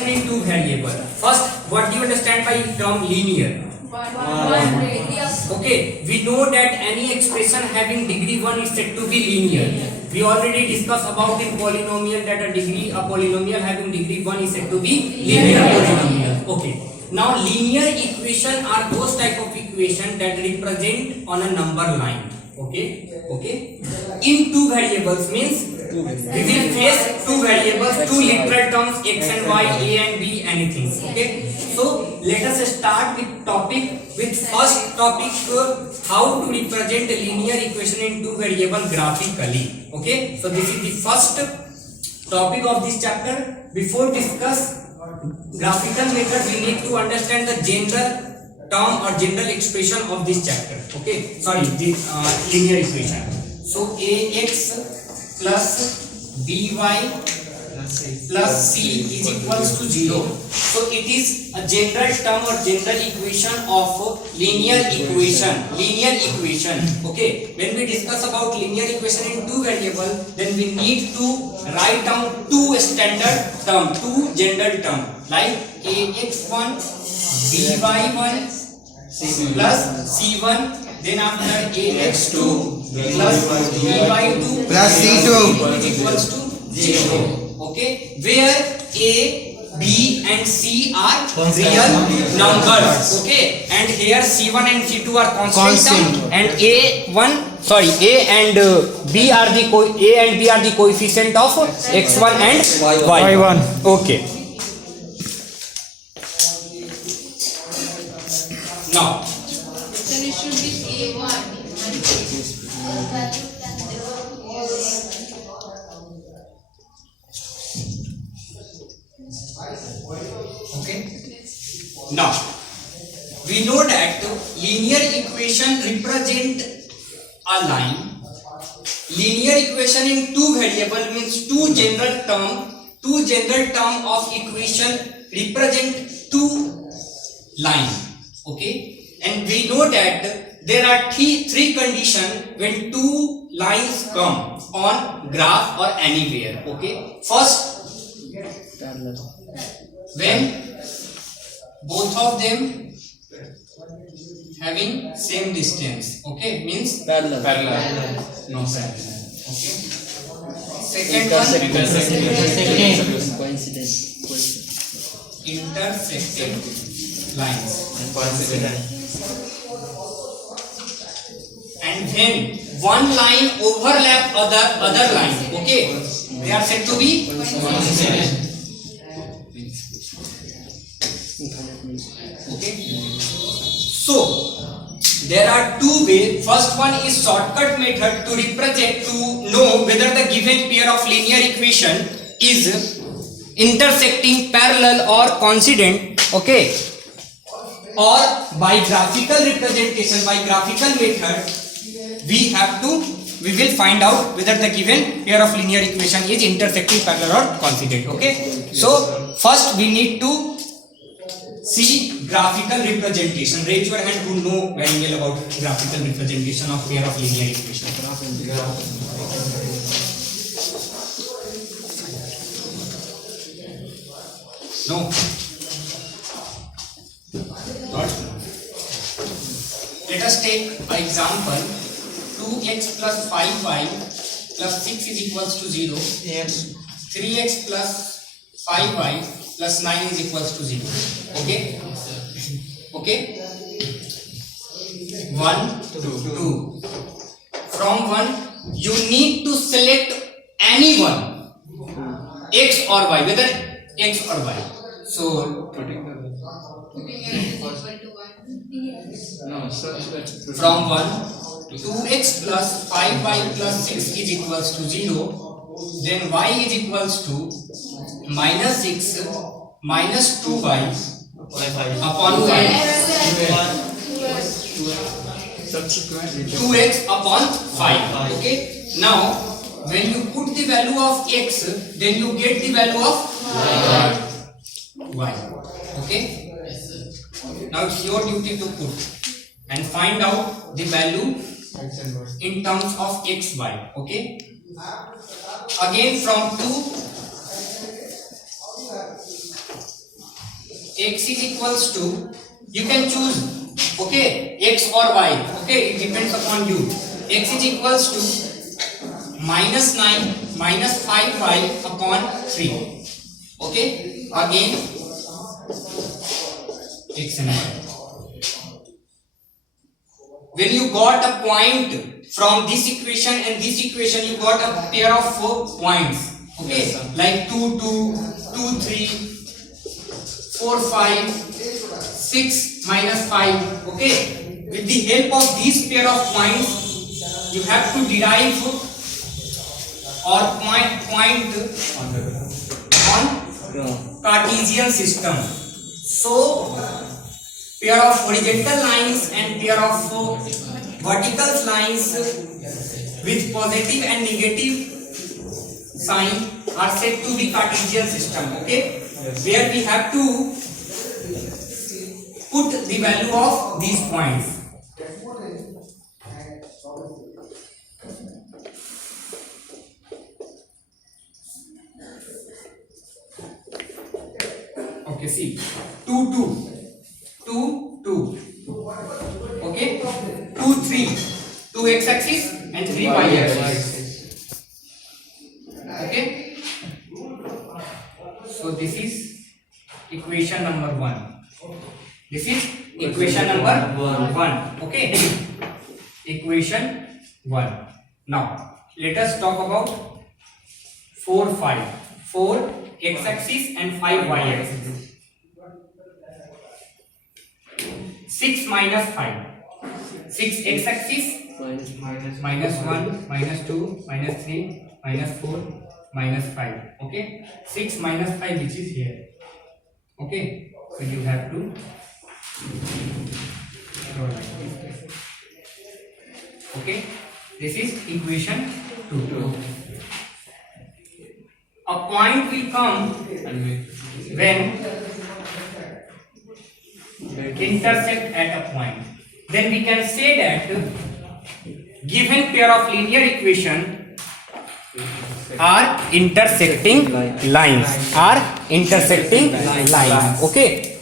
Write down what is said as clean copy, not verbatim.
In two variable. First, what do you understand by term linear? Okay, we know that any expression having degree 1 is said to be linear. We already discussed about in polynomial that a polynomial having degree 1 is said to be linear polynomial. Okay. Now linear equation are those type of equation that represent on a number line. Okay. In two variables means we will face two variables, two literal terms x and y, a and b, anything. Okay. So let us start with first topic, how to represent a linear equation in two variable graphically. Okay. So this is the first topic of this chapter. Before discuss graphical method, we need to understand the general term or general expression of this chapter. Okay, sorry, the linear equation. So ax plus by plus c is equals to 0. So it is a general term or general equation of linear equation. Okay, when we discuss about linear equation in two variable, then we need to write down two standard term, two general term, like ax1 by1 plus c1, then after ax2 plus by2 plus c2 is equals to 0. Okay, where a, b and c are real numbers. Okay, and here c1 and c2 are constant term, and a and b are the coefficient of x1 and y1. Okay. Now, then it should be A1. okay. Now, we know that linear equation represent a line. Linear equation in two variable means two general term of equation represent two line. Okay, and we know that there are three conditions when two lines come on graph or anywhere. Okay, first, when both of them having same distance. Okay, means parallel. No parallel. Okay. Second one, intersecting lines. And when one line overlap other line, okay, they are said to be coincident. Okay. So there are two ways. First one is shortcut method to represent, to know whether the given pair of linear equation is intersecting, parallel or coincident. Okay. Or by graphical representation, by graphical method, we will find out whether the given pair of linear equation is intersecting, parallel or coincident. Okay. So first we need to see graphical representation. Raise your hand who know very well about graphical representation of pair of linear equation. No. Let us take an example. 2x plus 5y plus 6 is equals to 0. yes 3x plus 5y plus 9 is equals to 0. Okay? Okay? 1, 2. From 1, you need to select any one, x or y, whether x or y. So, from 1, 2x plus 5y plus 6 is equals to 0. Then y is equals to minus 6 minus 2y upon 5. 2x upon 5. Okay. Now, when you put the value of x, then you get the value of y. Okay. Now it's your duty to put and find out the value in terms of x, y. Okay. Again from 2 x is equals to, you can choose, okay, x or y, okay, it depends upon you. X is equals to -9 minus 5y upon 3, okay, again x and y. When you got a point from this equation and this equation, you got a pair of 4 points, okay, like 2 2 2 3 4 5 6 minus 5, okay. With the help of these pair of points, you have to derive or point on Cartesian system. So pair of horizontal lines and pair of vertical lines with positive and negative sign are said to be Cartesian system, okay, where we have to put the value of these points. Okay, see, 2 2 2 2, okay, 2 3, 2 x axis and 3 y axis, okay. So this is equation number 1. This is equation number 1, okay. Equation 1. Now let us talk about 4 5, 4 x axis and 5 y axis. 6 minus 5, 6 x axis minus 1 minus 2 minus 3 minus 4 minus 5, okay. 6 minus 5, which is here, okay. So you have to draw like this, okay. This is equation 2. A point will come when intersect at a point. Then we can say that given pair of linear equation are intersecting lines, okay.